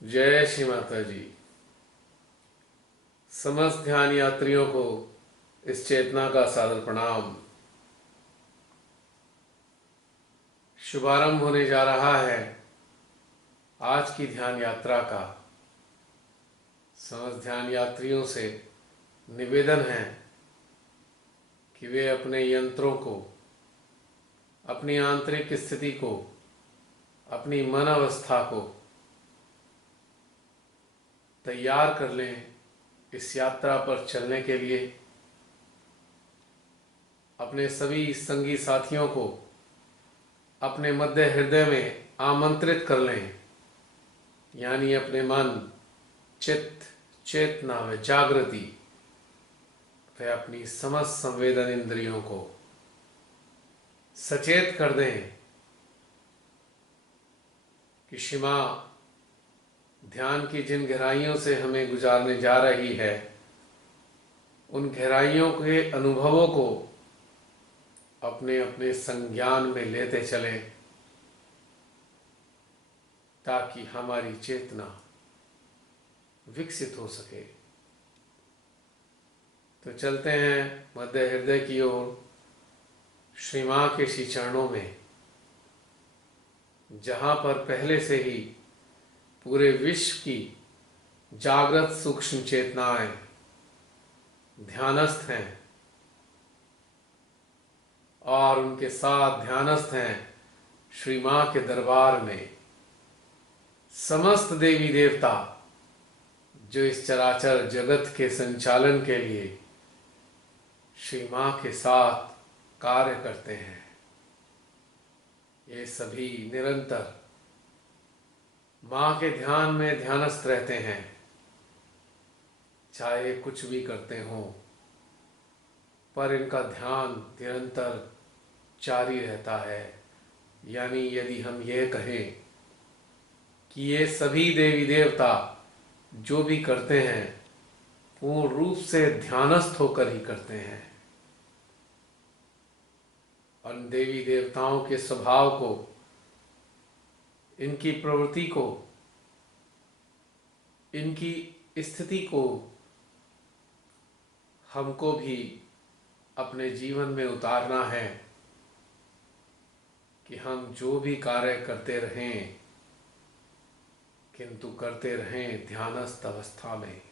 जय श्री माता जी। समस्त ध्यान यात्रियों को इस चेतना का सादर प्रणाम। शुभारंभ होने जा रहा है आज की ध्यान यात्रा का। समस्त ध्यान यात्रियों से निवेदन है कि वे अपने यंत्रों को, अपनी आंतरिक स्थिति को, अपनी मन अवस्था को तैयार कर लें इस यात्रा पर चलने के लिए। अपने सभी संगी साथियों को अपने मध्य हृदय में आमंत्रित कर लें, यानी अपने मन, चित्त, चेतना व जागृति व अपनी समस्त संवेदन इंद्रियों को सचेत कर दें कि शिमा ध्यान की जिन गहराइयों से हमें गुजारने जा रही है, उन गहराइयों के अनुभवों को अपने अपने संज्ञान में लेते चलें, ताकि हमारी चेतना विकसित हो सके। तो चलते हैं मध्य हृदय की ओर, श्री मां के श्री चरणों में, जहाँ पर पहले से ही पूरे विश्व की जागृत सूक्ष्म चेतनाएं ध्यानस्थ हैं और उनके साथ ध्यानस्थ हैं श्री मां के दरबार में समस्त देवी देवता, जो इस चराचर जगत के संचालन के लिए श्री मां के साथ कार्य करते हैं। ये सभी निरंतर मां के ध्यान में ध्यानस्थ रहते हैं, चाहे कुछ भी करते हों। पर इनका ध्यान निरंतर जारी रहता है। यानी यदि हम यह कहें कि ये सभी देवी देवता जो भी करते हैं पूर्ण रूप से ध्यानस्थ होकर ही करते हैं। उन देवी देवताओं के स्वभाव को, इनकी प्रवृत्ति को, इनकी स्थिति को हमको भी अपने जीवन में उतारना है कि हम जो भी कार्य करते रहें, किंतु करते रहें ध्यानस्थ अवस्था में।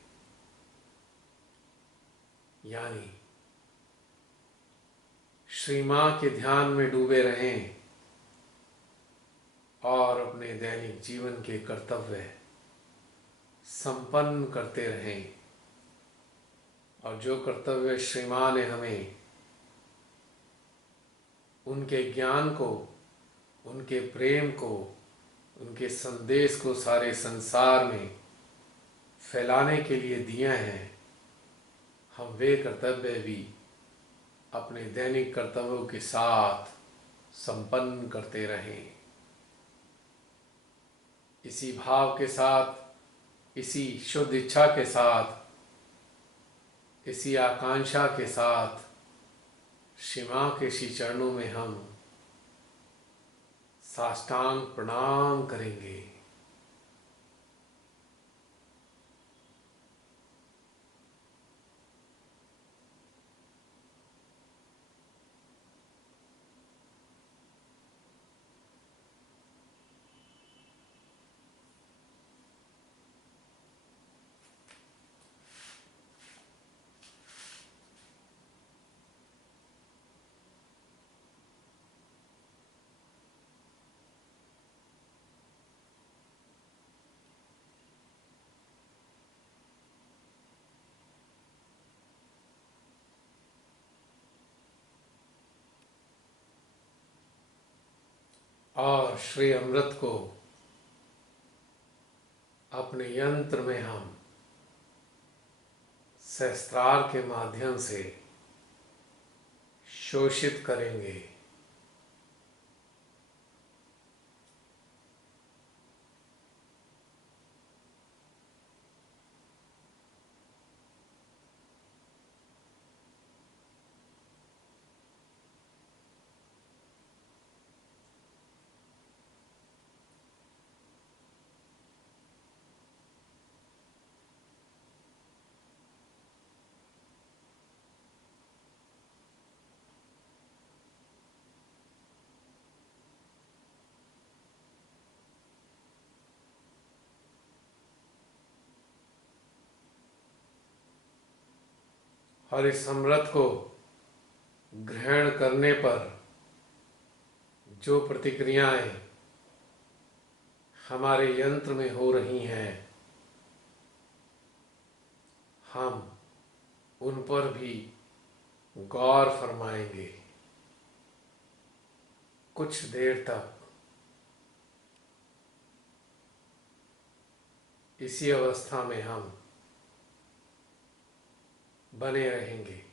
यानी श्री मां के ध्यान में डूबे रहें और अपने दैनिक जीवन के कर्तव्य संपन्न करते रहें। और जो कर्तव्य श्री मां ने हमें उनके ज्ञान को, उनके प्रेम को, उनके संदेश को सारे संसार में फैलाने के लिए दिए हैं, हम वे कर्तव्य भी अपने दैनिक कर्तव्यों के साथ संपन्न करते रहें। इसी भाव के साथ, इसी शुद्ध इच्छा के साथ, इसी आकांक्षा के साथ श्री मां के श्री चरणों में हम साष्टांग प्रणाम करेंगे। और श्री अमृत को अपने यंत्र में हम सहस्त्रार के माध्यम से शोषित करेंगे। और इस अमृत को ग्रहण करने पर जो प्रतिक्रियाएं हमारे यंत्र में हो रही हैं, हम उन पर भी गौर फरमाएंगे। कुछ देर तक इसी अवस्था में हम बने रहेंगे।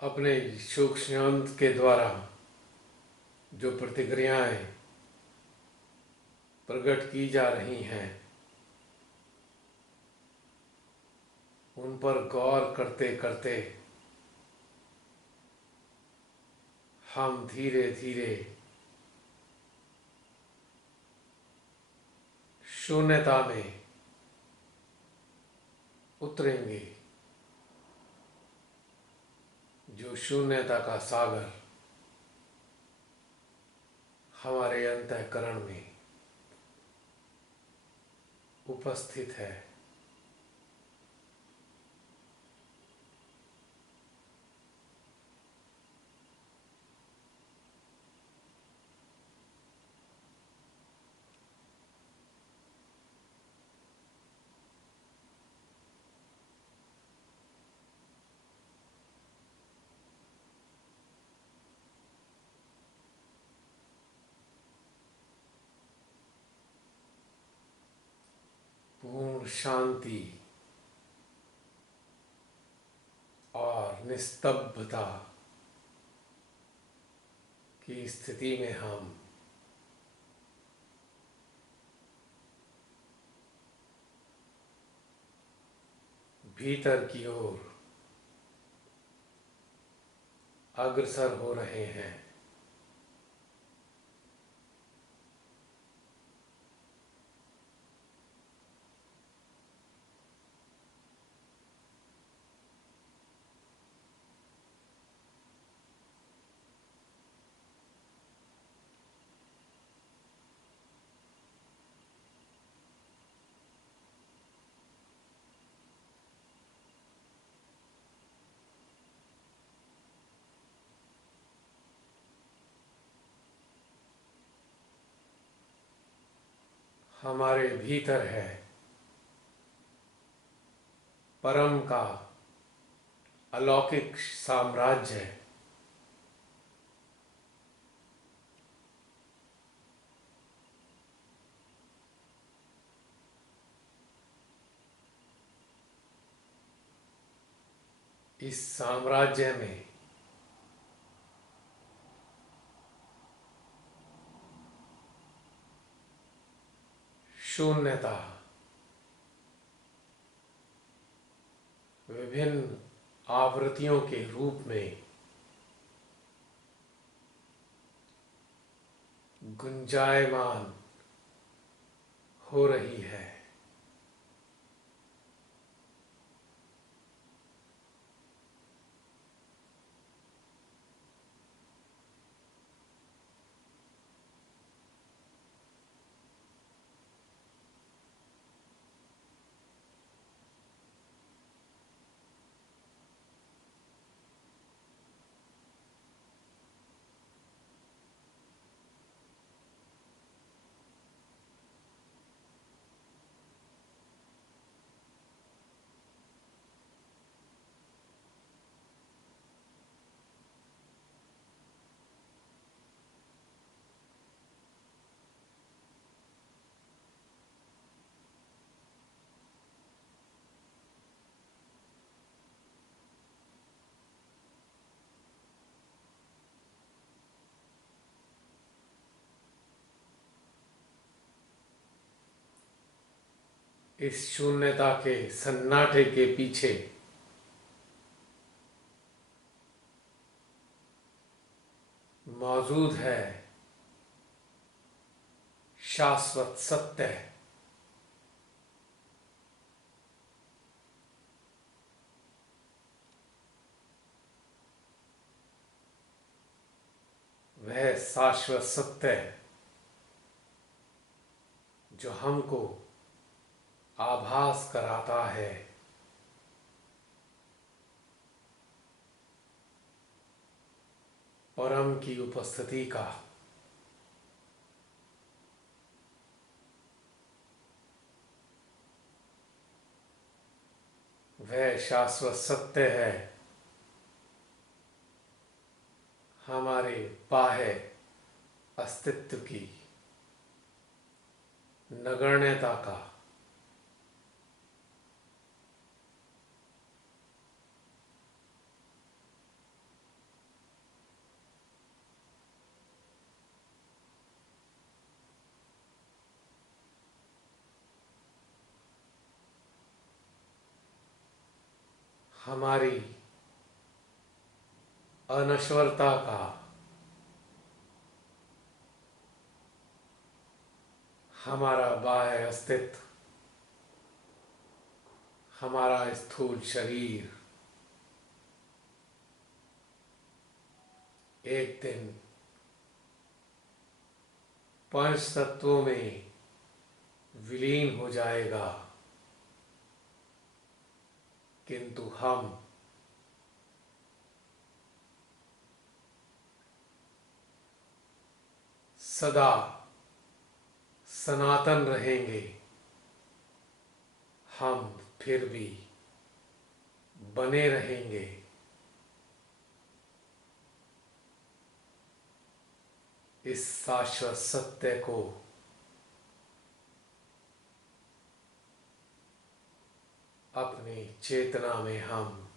अपने सूक्ष्म के द्वारा जो प्रतिक्रियाएं प्रकट की जा रही हैं उन पर गौर करते करते हम धीरे धीरे शून्यता में उतरेंगे। जो शून्यता का सागर हमारे अंतःकरण में उपस्थित है। पूर्ण शांति और निस्तब्धता की स्थिति में हम भीतर की ओर अग्रसर हो रहे हैं। हमारे भीतर है परम का अलौकिक साम्राज्य। इस साम्राज्य में शून्यता विभिन्न आवृत्तियों के रूप में गुंजायमान हो रही है। इस शून्यता के सन्नाटे के पीछे मौजूद है शाश्वत सत्य। वह शाश्वत सत्य जो हमको आभास कराता है परम की उपस्थिति का। वह शाश्वत सत्य है हमारे बाह्य अस्तित्व की नगण्यता का। हमारी अनश्वरता का, हमारा बाह्य अस्तित्व, हमारा स्थूल शरीर एक दिन पंच तत्वों में विलीन हो जाएगा, किंतु हम सदा सनातन रहेंगे। हम फिर भी बने रहेंगे। इस शाश्वत सत्य को अपनी चेतना में हम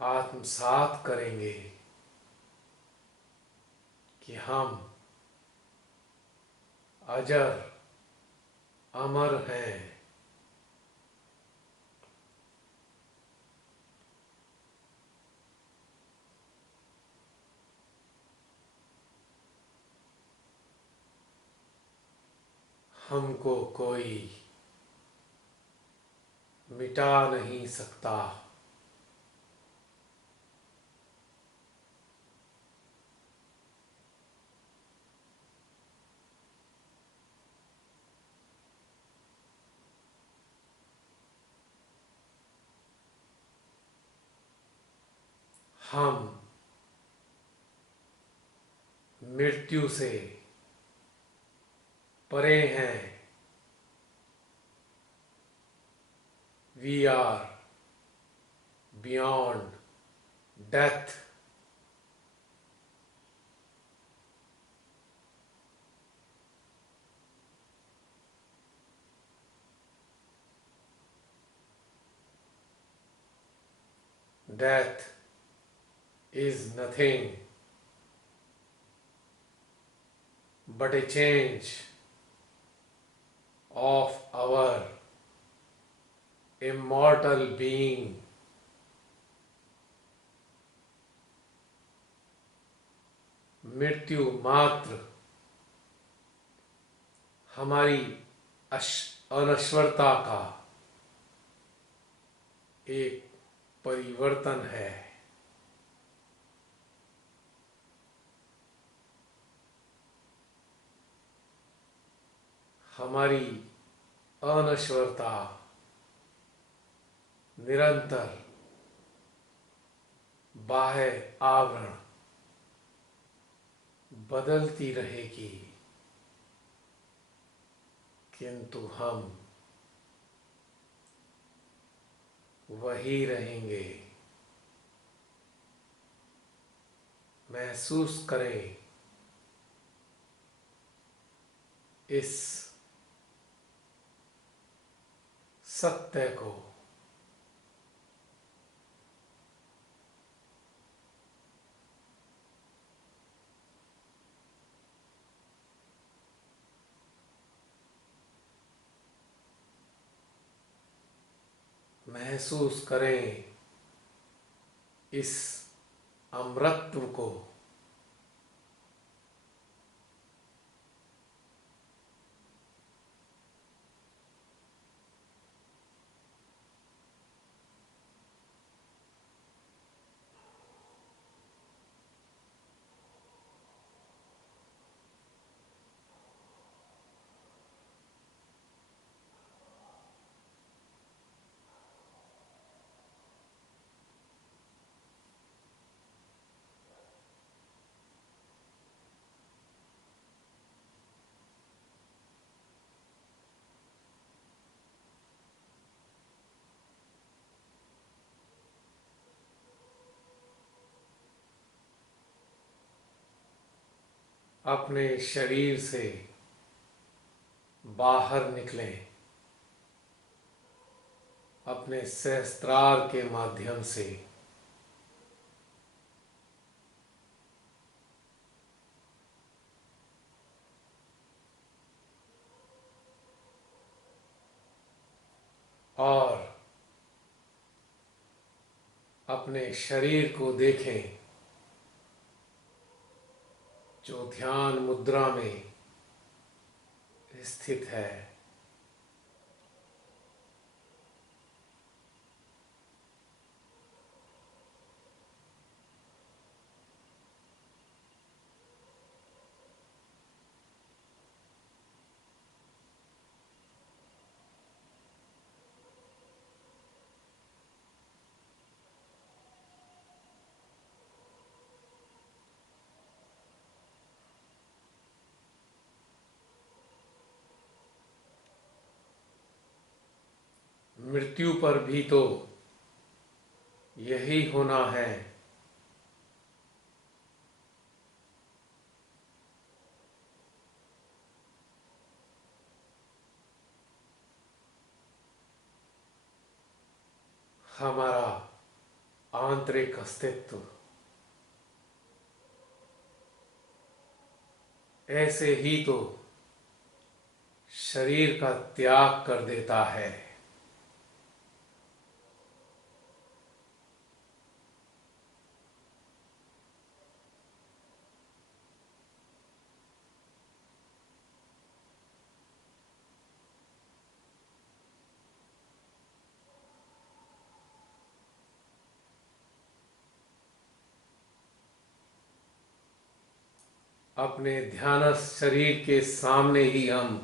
आत्मसात करेंगे कि हम अजर अमर हैं। हमको कोई मिटा नहीं सकता। हम मृत्यु से परे हैं। We are beyond death. Death is nothing but a change of our immortal being. मृत्यु मात्र हमारी अनश्वरता का एक परिवर्तन है। हमारी अनश्वरता निरंतर बाह्य आवरण बदलती रहेगी, किंतु हम वही रहेंगे। महसूस करें इस सत्य को। महसूस करें इस अमरत्व को। अपने शरीर से बाहर निकलें, अपने सहस्त्रार के माध्यम से। अपने शरीर को देखें जो ध्यान मुद्रा में स्थित है। मृत्यु पर भी तो यही होना है। हमारा आंतरिक अस्तित्व ऐसे ही तो शरीर का त्याग कर देता है। अपने ध्यानस्थ शरीर के सामने ही हम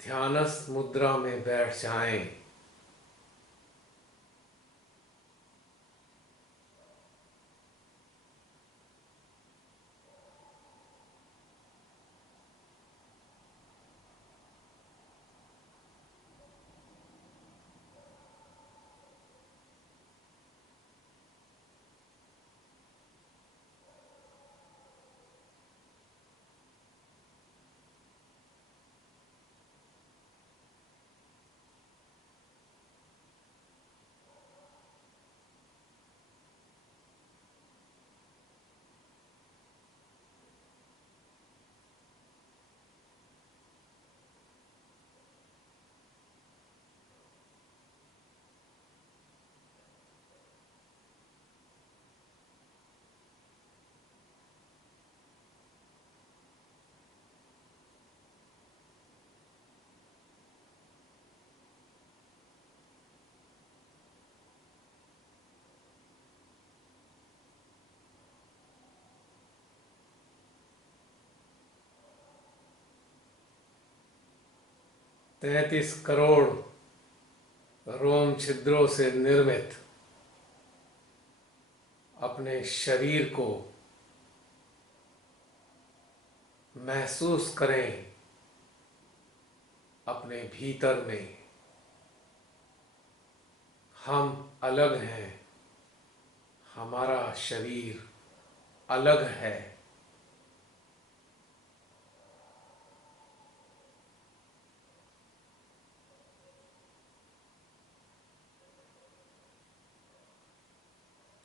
ध्यानस्थ मुद्रा में बैठ जाएं। तैंतीस करोड़ रोम छिद्रों से निर्मित अपने शरीर को महसूस करें। अपने भीतर में हम अलग हैं, हमारा शरीर अलग है।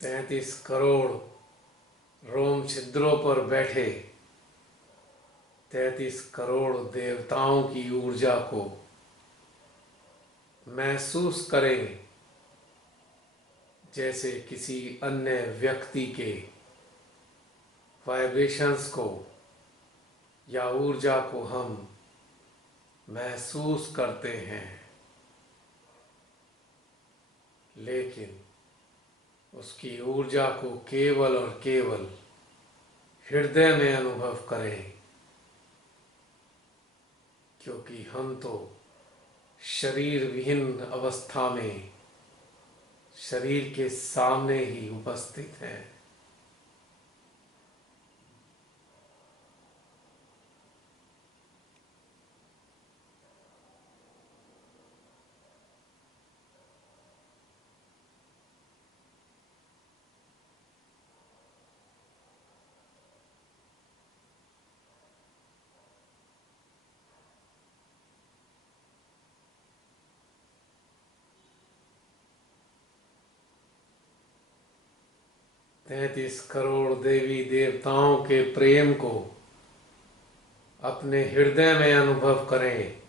तैंतीस करोड़ रोम छिद्रों पर बैठे 33 करोड़ देवताओं की ऊर्जा को महसूस करें, जैसे किसी अन्य व्यक्ति के वाइब्रेशंस को या ऊर्जा को हम महसूस करते हैं, लेकिन उसकी ऊर्जा को केवल और केवल हृदय में अनुभव करें, क्योंकि हम तो शरीर विहीन अवस्था में शरीर के सामने ही उपस्थित हैं। तैंतीस करोड़ देवी देवताओं के प्रेम को अपने हृदय में अनुभव करें।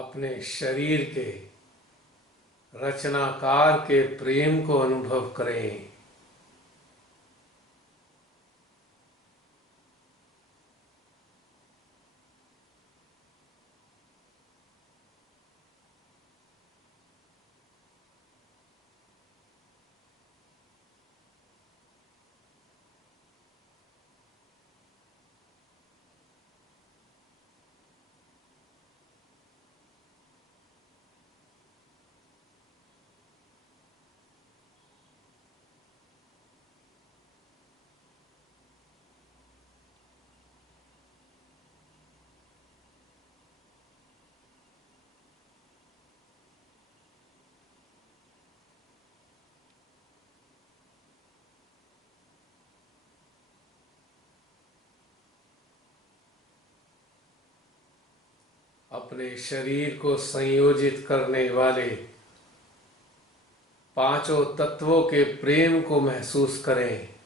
अपने शरीर के रचनाकार के प्रेम को अनुभव करें। अपने शरीर को संयोजित करने वाले पांचों तत्वों के प्रेम को महसूस करें।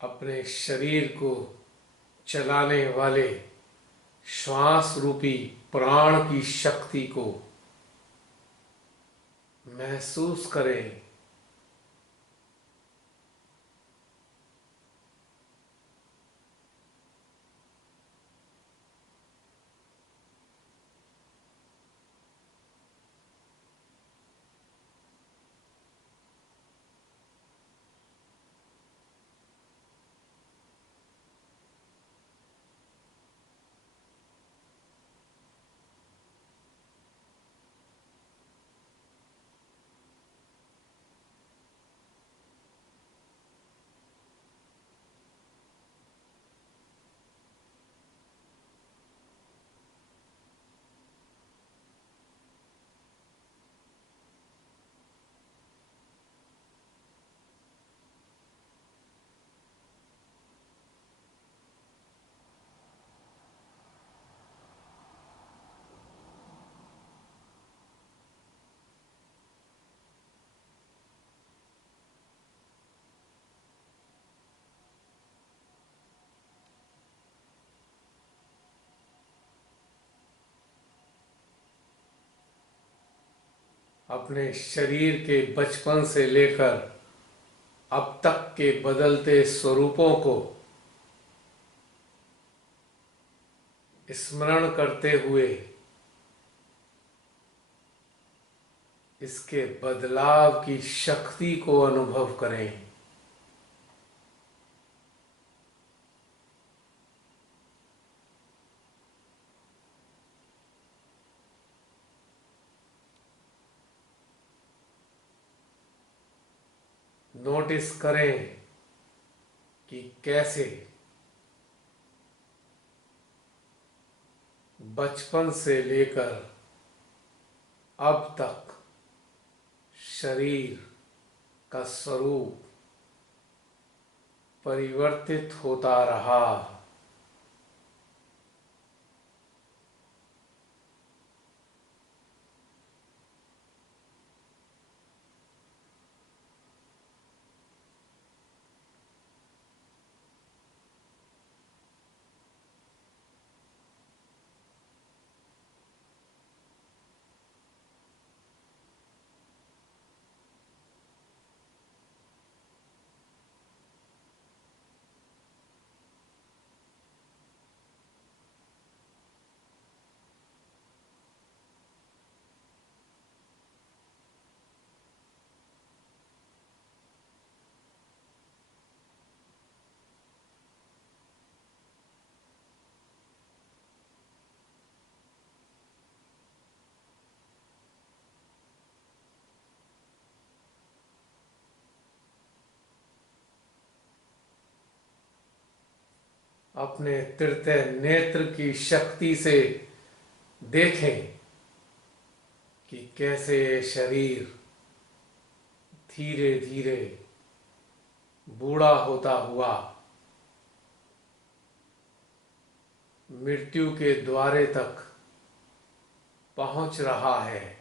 अपने शरीर को चलाने वाले श्वास रूपी प्राण की शक्ति को महसूस करें। अपने शरीर के बचपन से लेकर अब तक के बदलते स्वरूपों को स्मरण करते हुए इसके बदलाव की शक्ति को अनुभव करें। नोटिस करें कि कैसे बचपन से लेकर अब तक शरीर का स्वरूप परिवर्तित होता रहा। अपने तृतीय नेत्र की शक्ति से देखें कि कैसे ये शरीर धीरे धीरे बूढ़ा होता हुआ मृत्यु के द्वारे तक पहुंच रहा है।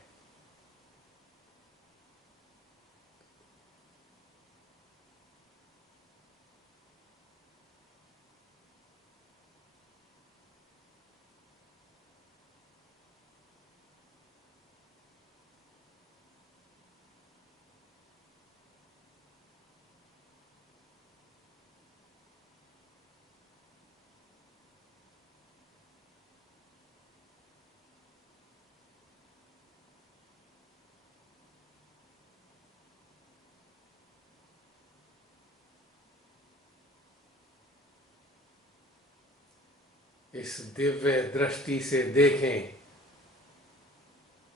इस दिव्य दृष्टि से देखें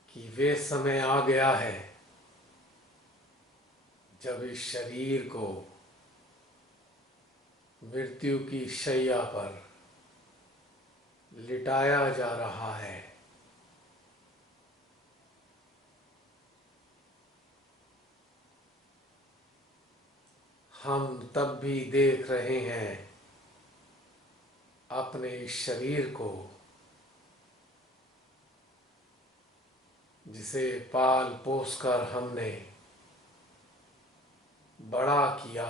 कि वे समय आ गया है जब इस शरीर को मृत्यु की शैया पर लिटाया जा रहा है। हम तब भी देख रहे हैं अपने इस शरीर को जिसे पाल पोस कर हमने बड़ा किया,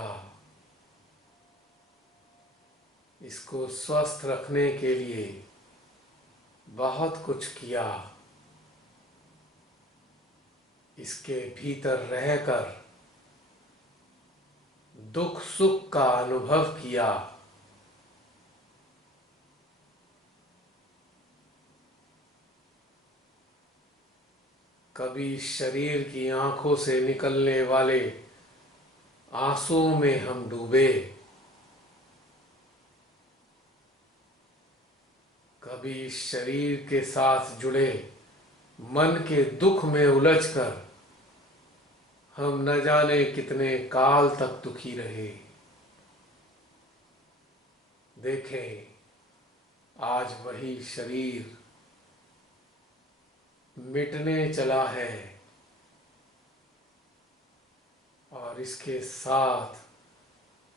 इसको स्वस्थ रखने के लिए बहुत कुछ किया, इसके भीतर रहकर दुख सुख का अनुभव किया। कभी इस शरीर की आंखों से निकलने वाले आंसुओं में हम डूबे, कभी इस शरीर के साथ जुड़े मन के दुख में उलझकर हम न जाने कितने काल तक दुखी रहे। देखें, आज वही शरीर मिटने चला है और इसके साथ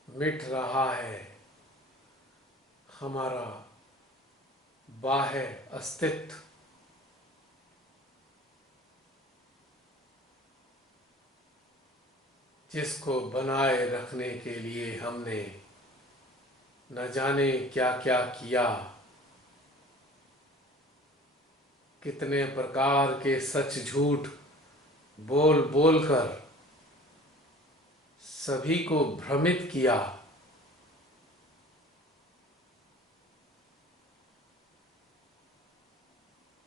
मिट रहा है हमारा बाह्य अस्तित्व। जिसको बनाए रखने के लिए हमने न जाने क्या क्या किया, कितने प्रकार के सच झूठ बोल बोल कर सभी को भ्रमित किया।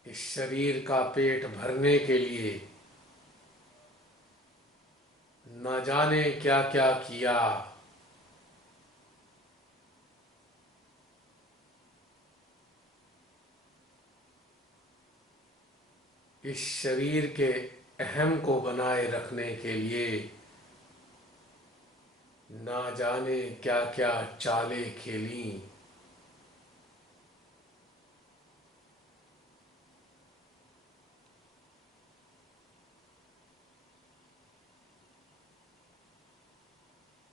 इस शरीर का पेट भरने के लिए न जाने क्या क्या किया। इस शरीर के अहम को बनाए रखने के लिए ना जाने क्या क्या चालें खेली।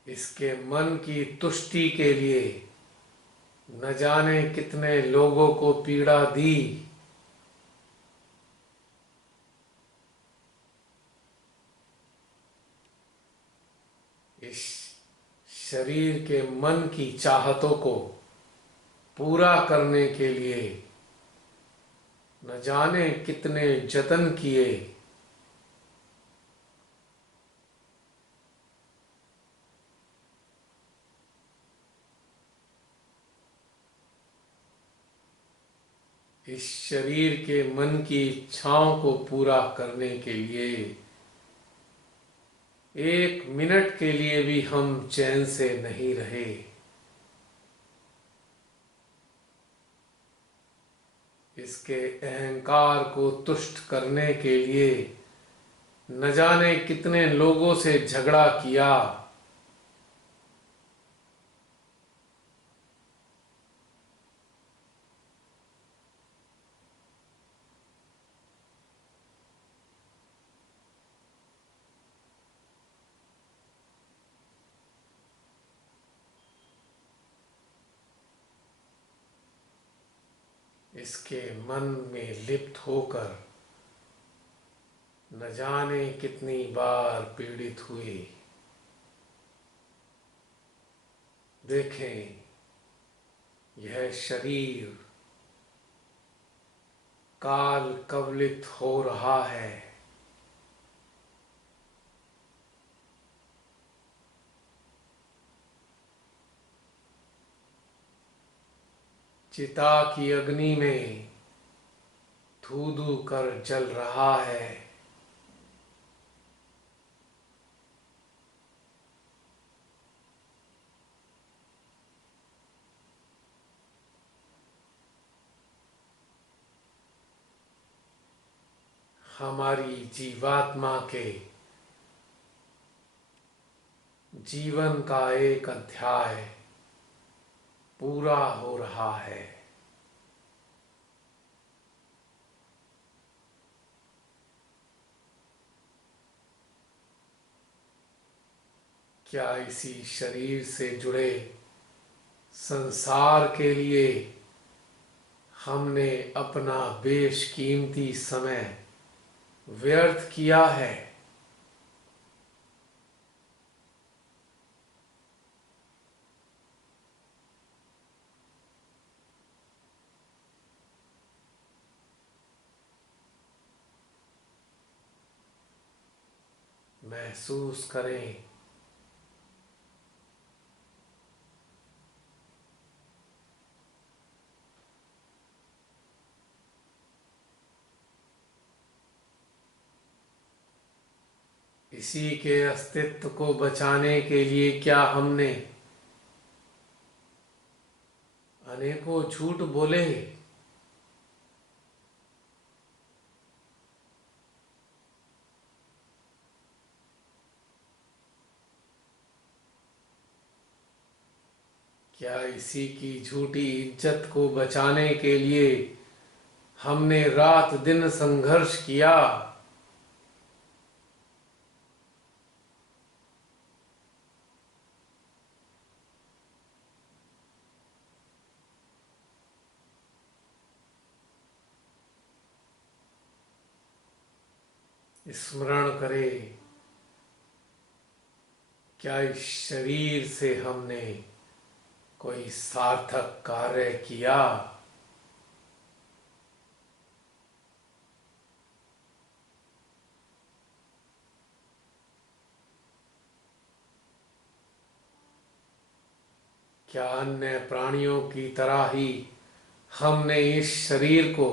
इसके मन की तुष्टि के लिए न जाने कितने लोगों को पीड़ा दी। इस शरीर के मन की चाहतों को पूरा करने के लिए न जाने कितने जतन किए। इस शरीर के मन की इच्छाओं को पूरा करने के लिए एक मिनट के लिए भी हम चैन से नहीं रहे। इसके अहंकार को तुष्ट करने के लिए न जाने कितने लोगों से झगड़ा किया। इसके मन में लिप्त होकर न जाने कितनी बार पीड़ित हुए। देखें, यह शरीर काल कवलित हो रहा है। चिता की अग्नि में धू धू कर जल रहा है। हमारी जीवात्मा के जीवन का एक अध्याय पूरा हो रहा है। क्या इसी शरीर से जुड़े संसार के लिए हमने अपना बेशकीमती समय व्यर्थ किया है? महसूस करें, इसी के अस्तित्व को बचाने के लिए क्या हमने अनेकों झूठ बोले? क्या इसी की झूठी इज्जत को बचाने के लिए हमने रात दिन संघर्ष किया? स्मरण करें, क्या इस शरीर से हमने कोई सार्थक कार्य किया? क्या अन्य प्राणियों की तरह ही हमने इस शरीर को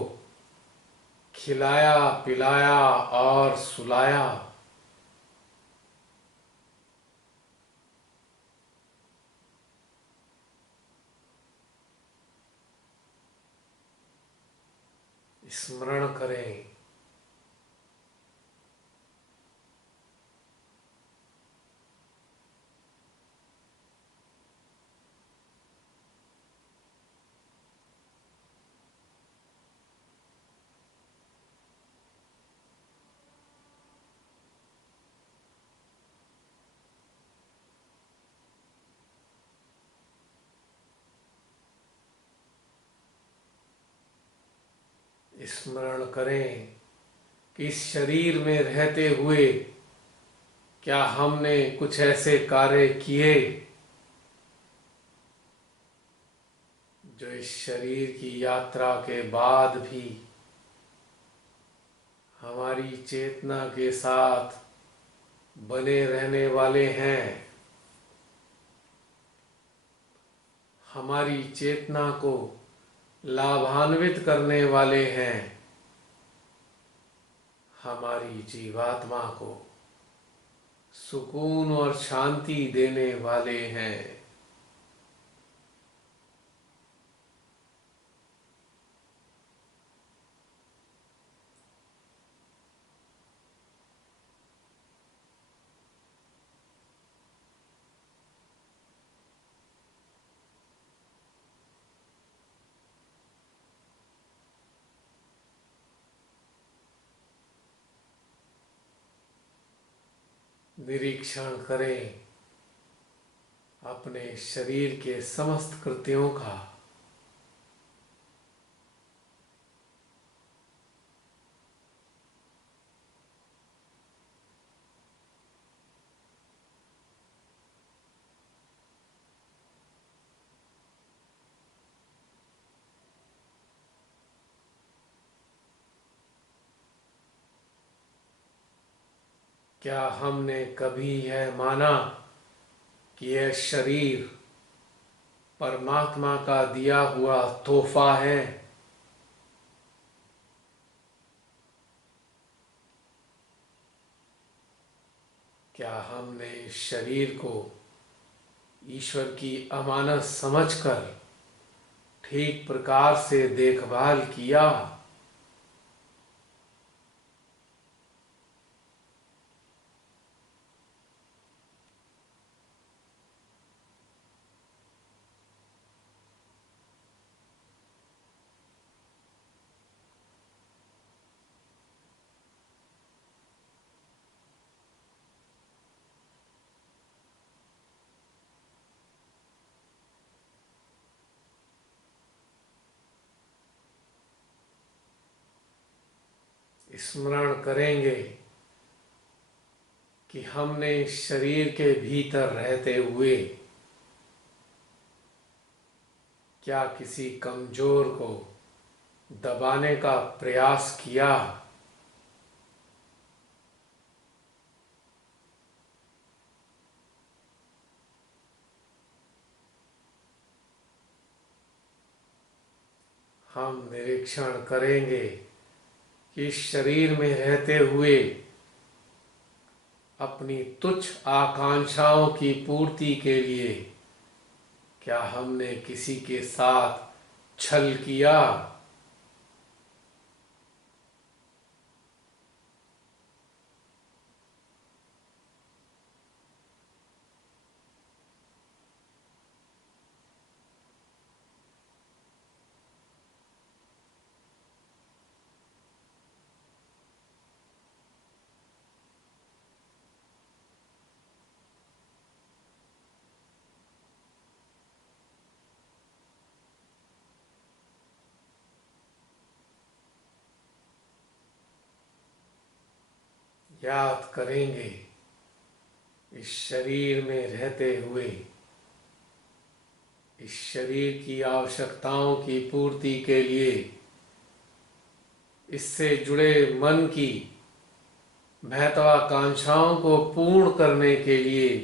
खिलाया, पिलाया और सुलाया? स्मरण करें, स्मरण करें कि इस शरीर में रहते हुए क्या हमने कुछ ऐसे कार्य किए जो इस शरीर की यात्रा के बाद भी हमारी चेतना के साथ बने रहने वाले हैं, हमारी चेतना को लाभान्वित करने वाले हैं, हमारी जीवात्मा को सुकून और शांति देने वाले हैं? निरीक्षण करें अपने शरीर के समस्त कृत्यों का। क्या हमने कभी यह माना कि यह शरीर परमात्मा का दिया हुआ तोहफा है? क्या हमने इस शरीर को ईश्वर की अमानत समझकर ठीक प्रकार से देखभाल किया? स्मरण करेंगे कि हमने इस शरीर के भीतर रहते हुए क्या किसी कमजोर को दबाने का प्रयास किया? हम निरीक्षण करेंगे कि इस शरीर में रहते हुए अपनी तुच्छ आकांक्षाओं की पूर्ति के लिए क्या हमने किसी के साथ छल किया? याद करेंगे इस शरीर में रहते हुए इस शरीर की आवश्यकताओं की पूर्ति के लिए इससे जुड़े मन की महत्वाकांक्षाओं को पूर्ण करने के लिए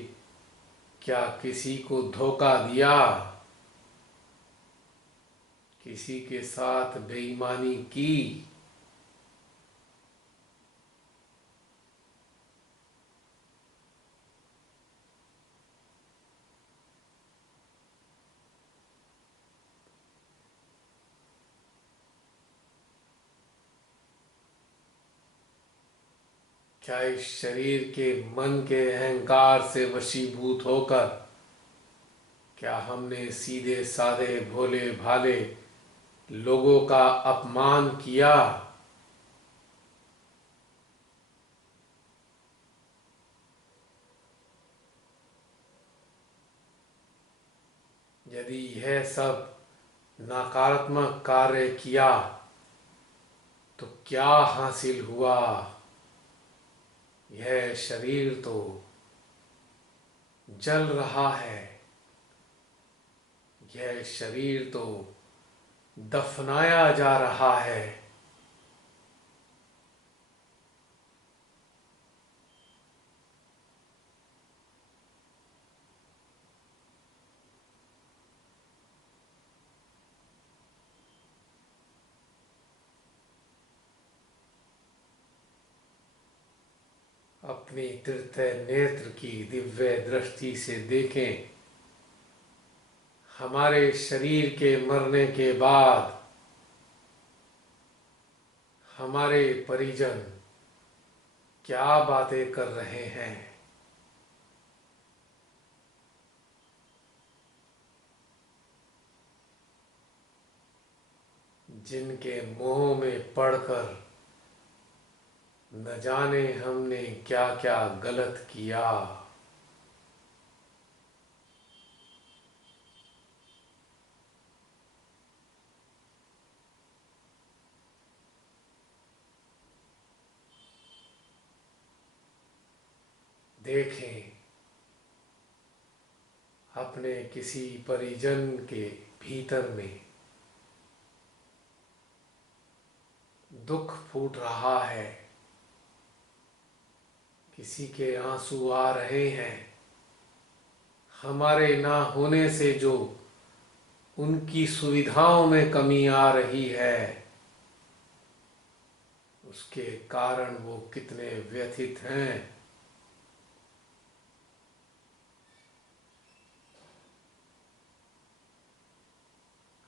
क्या किसी को धोखा दिया? किसी के साथ बेईमानी की? क्या इस शरीर के मन के अहंकार से वशीभूत होकर क्या हमने सीधे साधे भोले भाले लोगों का अपमान किया? यदि यह सब नकारात्मक कार्य किया तो क्या हासिल हुआ? यह शरीर तो जल रहा है, यह शरीर तो दफनाया जा रहा है। अपनी तृतीय नेत्र की दिव्य दृष्टि से देखें, हमारे शरीर के मरने के बाद हमारे परिजन क्या बातें कर रहे हैं। जिनके मोह में पड़कर न जाने हमने क्या क्या गलत किया। देखें, अपने किसी परिजन के भीतर में दुख फूट रहा है, किसी के आंसू आ रहे हैं हमारे ना होने से, जो उनकी सुविधाओं में कमी आ रही है, उसके कारण वो कितने व्यथित हैं।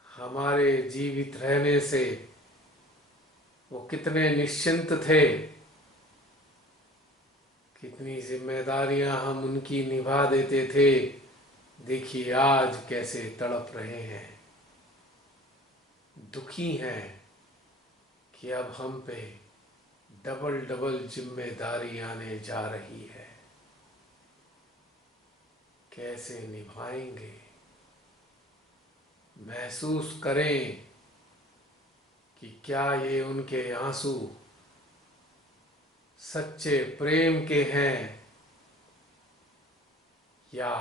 हमारे जीवित रहने से वो कितने निश्चिंत थे, कितनी जिम्मेदारियां हम उनकी निभा देते थे। देखिए आज कैसे तड़प रहे हैं, दुखी हैं कि अब हम पे डबल डबल जिम्मेदारी आने जा रही है, कैसे निभाएंगे। महसूस करें कि क्या ये उनके आंसू सच्चे प्रेम के हैं या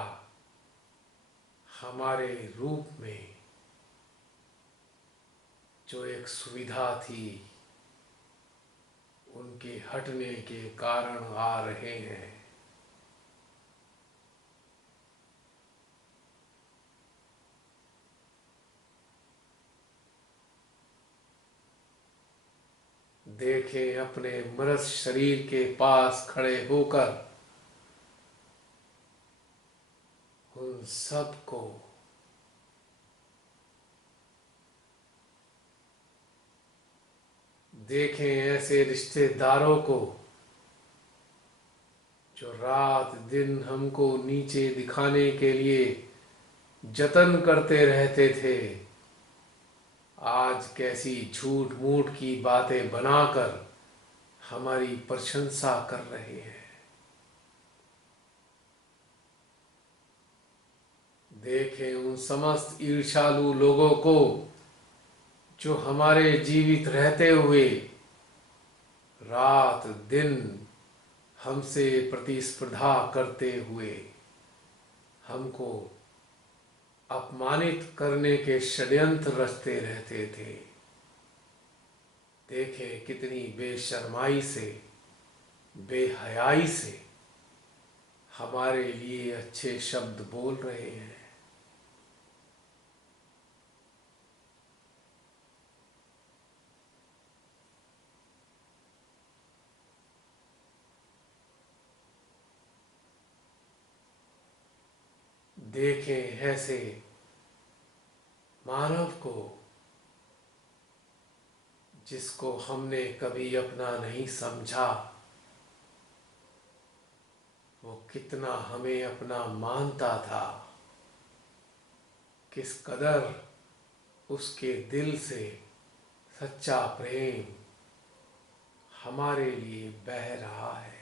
हमारे रूप में जो एक सुविधा थी उनके हटने के कारण आ रहे हैं। देखें अपने मृत शरीर के पास खड़े होकर उन सब को, देखें ऐसे रिश्तेदारों को जो रात दिन हमको नीचे दिखाने के लिए जतन करते रहते थे, आज कैसी झूठ मूठ की बातें बनाकर हमारी प्रशंसा कर रहे हैं। देखें उन समस्त ईर्ष्यालु लोगों को जो हमारे जीवित रहते हुए रात दिन हमसे प्रतिस्पर्धा करते हुए हमको अपमानित करने के षड्यंत्र रचते रहते थे। देखें कितनी बेशर्माई से, बेहयाई से हमारे लिए अच्छे शब्द बोल रहे हैं। देखें ऐसे मानव को जिसको हमने कभी अपना नहीं समझा, वो कितना हमें अपना मानता था, किस कदर उसके दिल से सच्चा प्रेम हमारे लिए बह रहा है।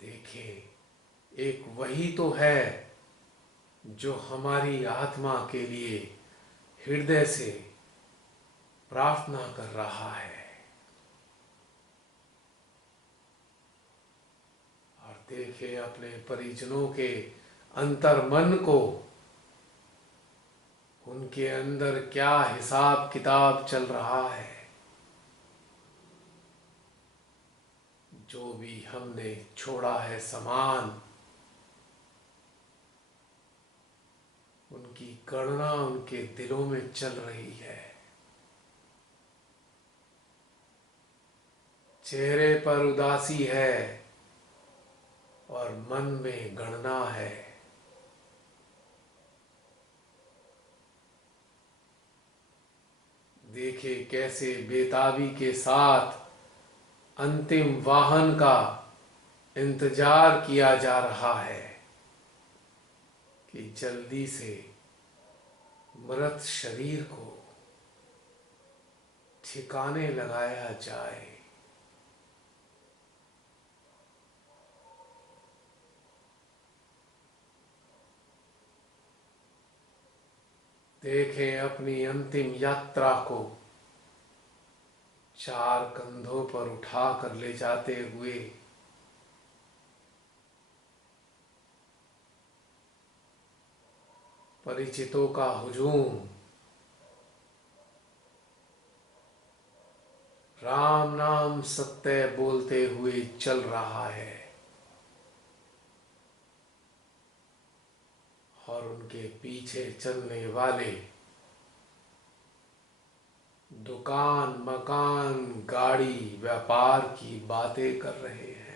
देखें एक वही तो है जो हमारी आत्मा के लिए हृदय से प्रार्थना कर रहा है। और देखें अपने परिजनों के अंतर्मन को, उनके अंदर क्या हिसाब किताब चल रहा है। जो भी हमने छोड़ा है सामान, उनकी गणना उनके दिलों में चल रही है। चेहरे पर उदासी है और मन में गणना है। देखे कैसे बेताबी के साथ अंतिम वाहन का इंतजार किया जा रहा है कि जल्दी से मृत शरीर को ठिकाने लगाया जाए। देखें अपनी अंतिम यात्रा को चार कंधों पर उठा कर ले जाते हुए परिचितों का हुजूम, राम नाम सत्य बोलते हुए चल रहा है और उनके पीछे चलने वाले दुकान, मकान, गाड़ी, व्यापार की बातें कर रहे हैं।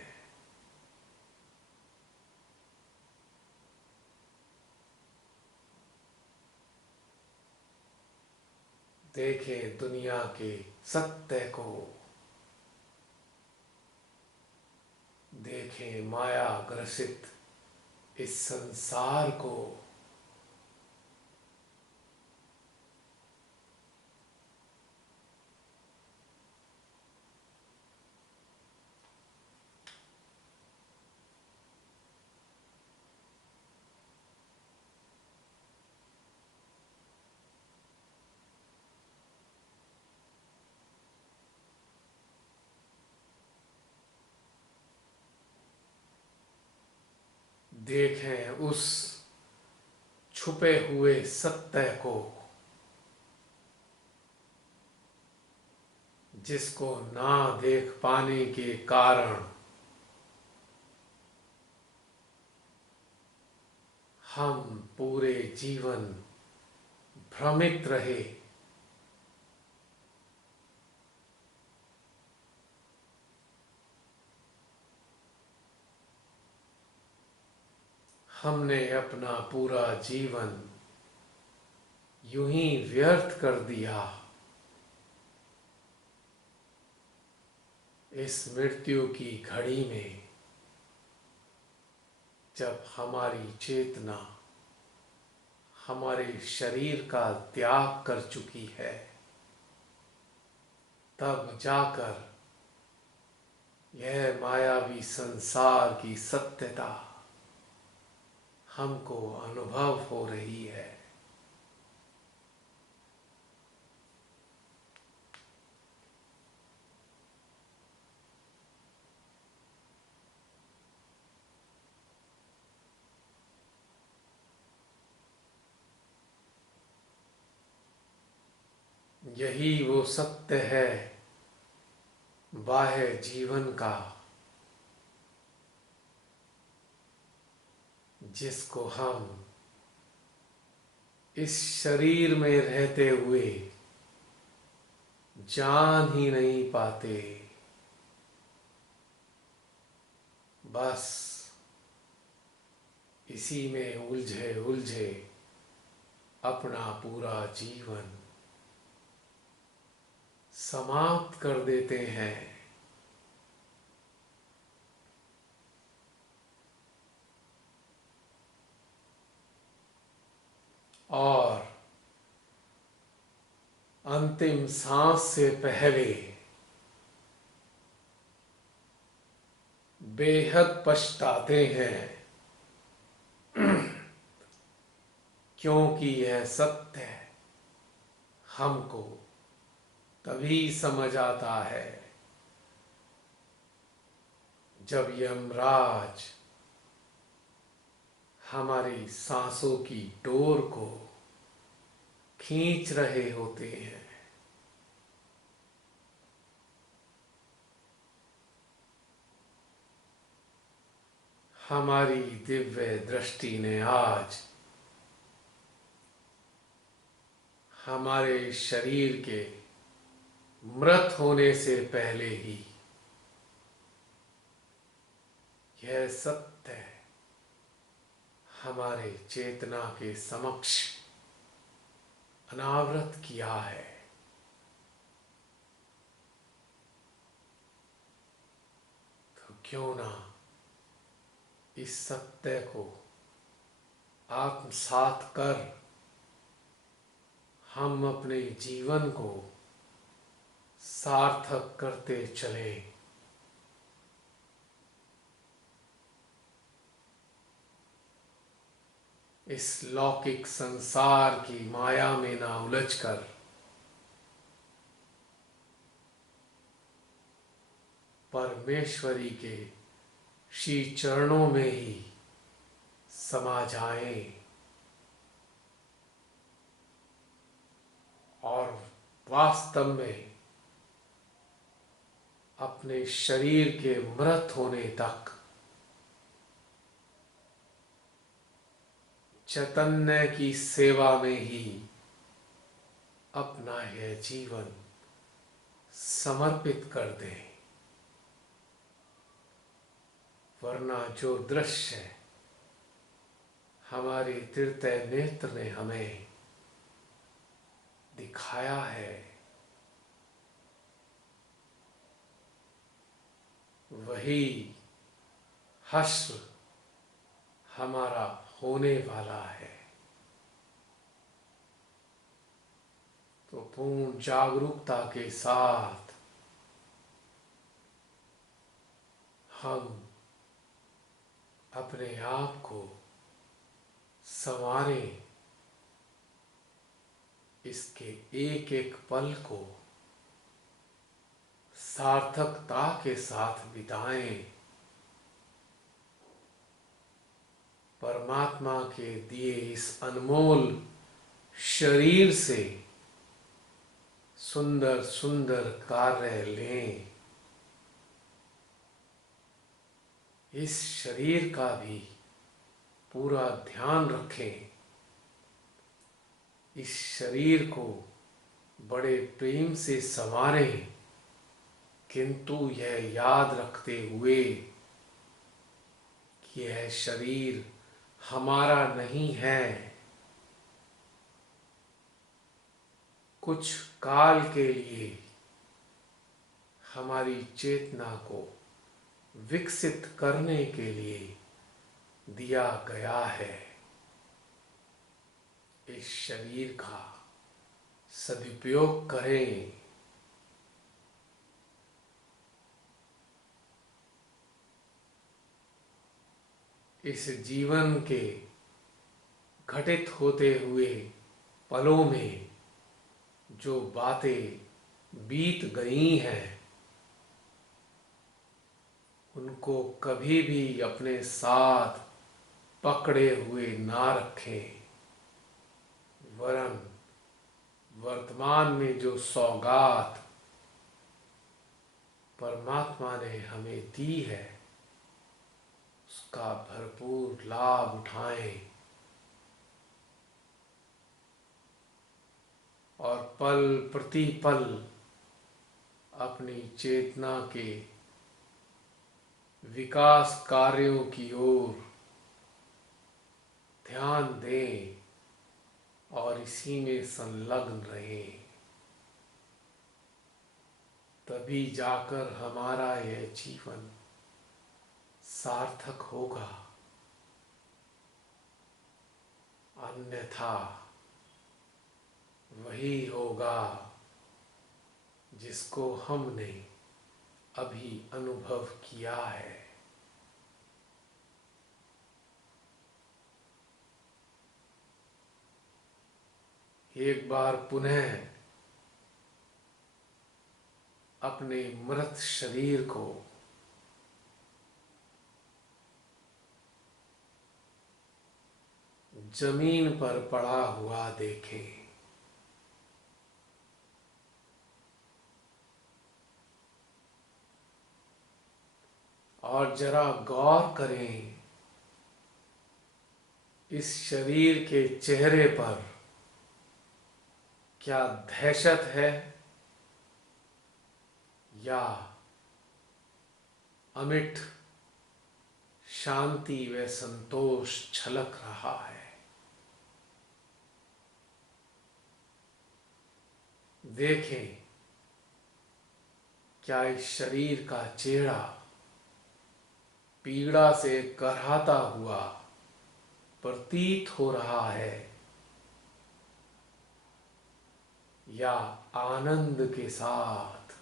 देखें दुनिया के सत्य को, देखें माया ग्रसित इस संसार को। देखें उस छुपे हुए सत्य को जिसको ना देख पाने के कारण हम पूरे जीवन भ्रमित रहे। हमने अपना पूरा जीवन यूं ही व्यर्थ कर दिया। इस मृत्यु की घड़ी में जब हमारी चेतना हमारे शरीर का त्याग कर चुकी है, तब जाकर यह मायावी संसार की सत्यता हमको अनुभव हो रही है। यही वो सत्य है बाह्य जीवन का, जिसको हम इस शरीर में रहते हुए जान ही नहीं पाते। बस इसी में उलझे उलझे अपना पूरा जीवन समाप्त कर देते हैं। और अंतिम सांस से पहले बेहद पछताते हैं, क्योंकि यह सत्य हमको तभी समझ आता है जब यमराज हमारी सांसों की डोर को खींच रहे होते हैं। हमारी दिव्य दृष्टि ने आज हमारे शरीर के मृत होने से पहले ही यह सत्य हमारे चेतना के समक्ष अनावृत किया है। तो क्यों ना इस सत्य को आत्मसात कर हम अपने जीवन को सार्थक करते चलें। इस लौकिक संसार की माया में ना उलझकर परमेश्वरी के श्री चरणों में ही समा जाएं और वास्तव में अपने शरीर के मृत होने तक चैतन्य की सेवा में ही अपना यह जीवन समर्पित कर दें, वरना जो दृश्य हमारे तृतीय नेत्र ने हमें दिखाया है, वही हश्र हमारा होने वाला है। तो पूर्ण जागरूकता के साथ हम अपने आप को संवारें, इसके एक एक पल को सार्थकता के साथ बिताएं। परमात्मा के दिए इस अनमोल शरीर से सुंदर सुंदर कार्य लें। इस शरीर का भी पूरा ध्यान रखें। इस शरीर को बड़े प्रेम से संवारें, किंतु यह याद रखते हुए कि यह शरीर हमारा नहीं है। कुछ काल के लिए हमारी चेतना को विकसित करने के लिए दिया गया है। इस शरीर का सदुपयोग करें। इस जीवन के घटित होते हुए पलों में जो बातें बीत गई हैं, उनको कभी भी अपने साथ पकड़े हुए ना रखें, वरन वर्तमान में जो सौगात परमात्मा ने हमें दी है, उसका भरपूर लाभ उठाएं और पल प्रति पल अपनी चेतना के विकास कार्यों की ओर ध्यान दें और इसी में संलग्न रहें। तभी जाकर हमारा यह जीवन सार्थक होगा, अन्यथा वही होगा जिसको हमने अभी अनुभव किया है। एक बार पुनः अपने मृत शरीर को जमीन पर पड़ा हुआ देखें। और जरा गौर करें, इस शरीर के चेहरे पर क्या दहशत है या अमिट शांति व संतोष छलक रहा है। देखें, क्या इस शरीर का चेहरा पीड़ा से करहाता हुआ प्रतीत हो रहा है या आनंद के साथ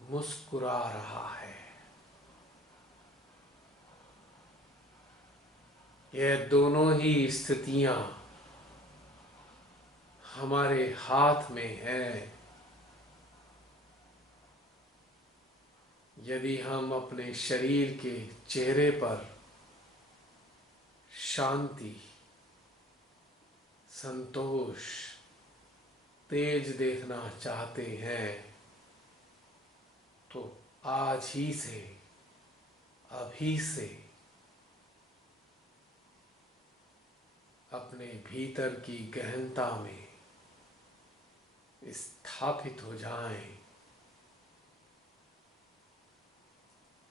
मुस्कुरा रहा है। यह दोनों ही स्थितियां हमारे हाथ में है। यदि हम अपने शरीर के चेहरे पर शांति, संतोष, तेज देखना चाहते हैं, तो आज ही से, अभी से अपने भीतर की गहनता में स्थापित हो जाएं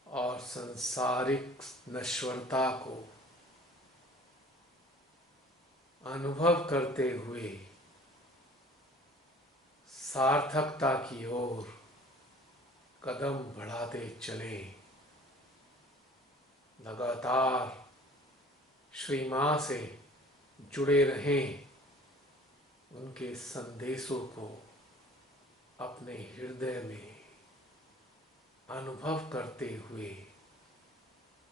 और सांसारिक नश्वरता को अनुभव करते हुए सार्थकता की ओर कदम बढ़ाते चलें। लगातार श्री मां से जुड़े रहें, उनके संदेशों को अपने हृदय में अनुभव करते हुए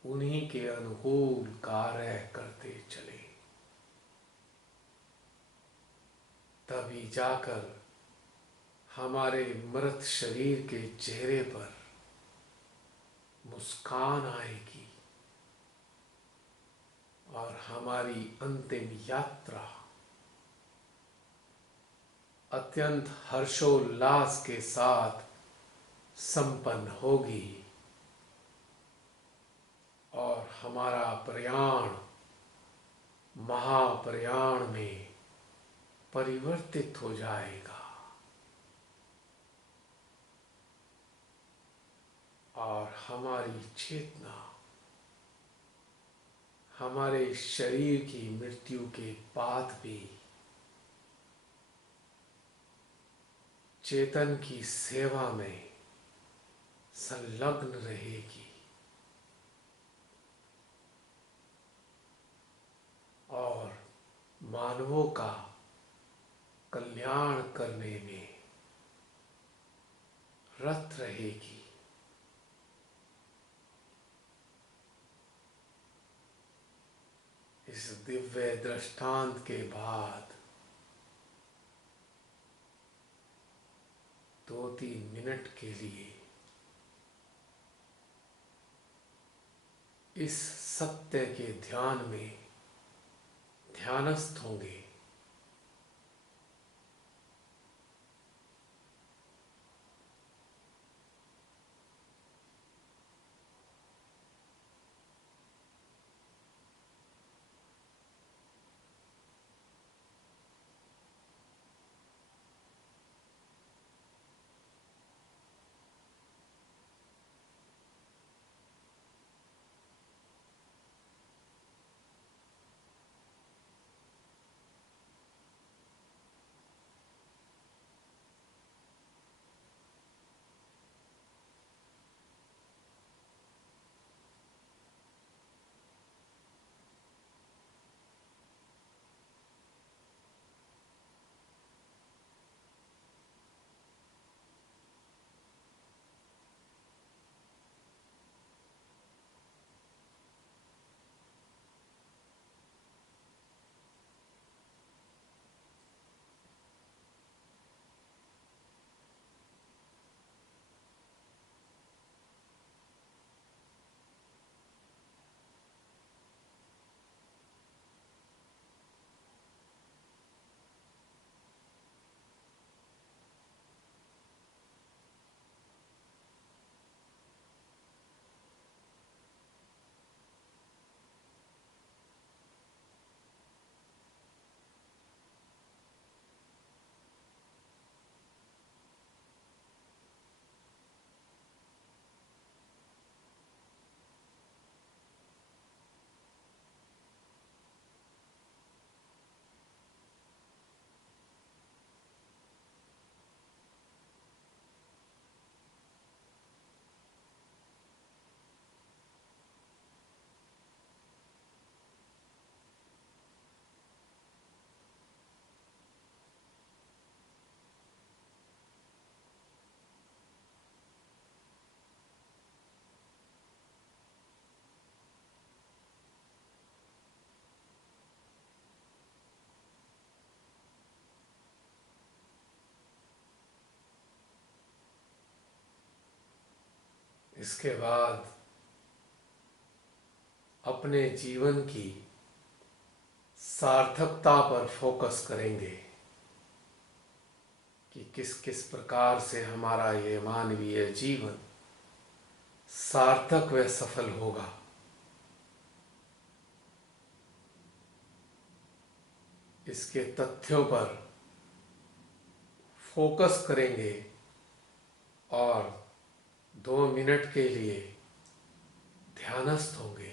उन्हीं के अनुकूल कार्य करते चले। तभी जाकर हमारे मृत शरीर के चेहरे पर मुस्कान आएगी और हमारी अंतिम यात्रा अत्यंत हर्षोल्लास के साथ संपन्न होगी और हमारा प्रयाण महाप्रयाण में परिवर्तित हो जाएगा और हमारी चेतना हमारे शरीर की मृत्यु के बाद भी चेतन की सेवा में संलग्न रहेगी और मानवों का कल्याण करने में रत रहेगी। इस दिव्य दृष्टांत के बाद 2-3 मिनट के लिए इस सत्य के ध्यान में ध्यानस्थ होंगे। इसके बाद अपने जीवन की सार्थकता पर फोकस करेंगे कि किस किस प्रकार से हमारा ये मानवीय जीवन सार्थक व सफल होगा। इसके तथ्यों पर फोकस करेंगे और 2 मिनट के लिए ध्यानस्थ होंगे।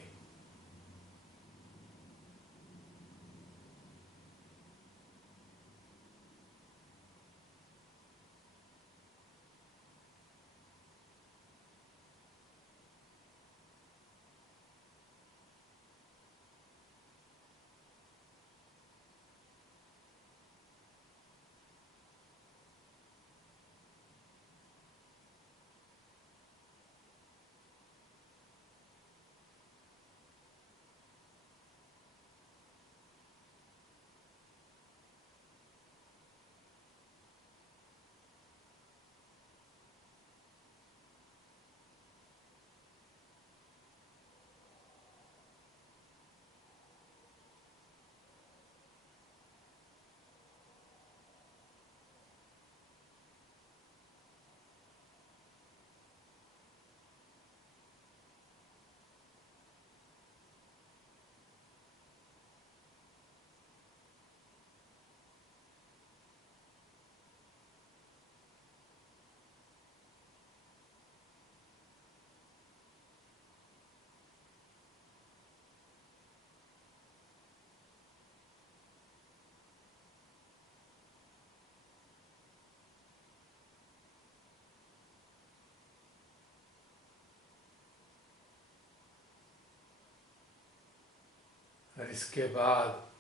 और इसके बाद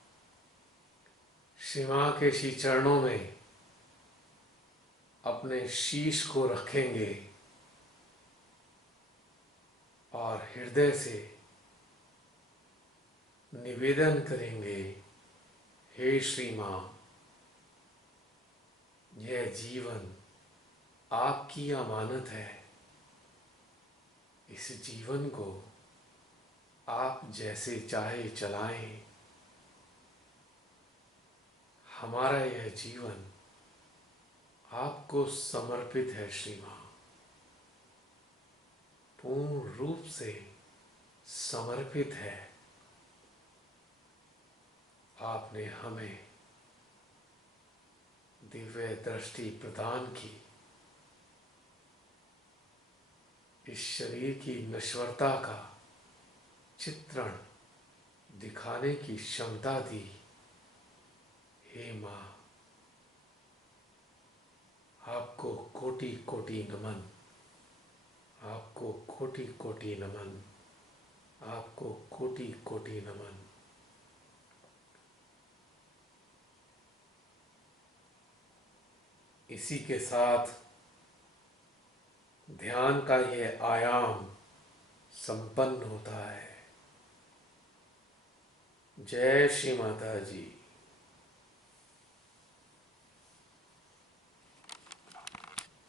श्री मां के श्री चरणों में अपने शीश को रखेंगे और हृदय से निवेदन करेंगे, हे श्री मां, यह जीवन आपकी अमानत है। इस जीवन को आप जैसे चाहे चलाएं। हमारा यह जीवन आपको समर्पित है श्री मां, पूर्ण रूप से समर्पित है। आपने हमें दिव्य दृष्टि प्रदान की, इस शरीर की नश्वरता का चित्रण दिखाने की क्षमता दी। हे मां, आपको कोटि कोटि नमन, आपको कोटि कोटि नमन, आपको कोटि कोटि नमन। इसी के साथ ध्यान का यह आयाम संपन्न होता है। जय श्री माता जी।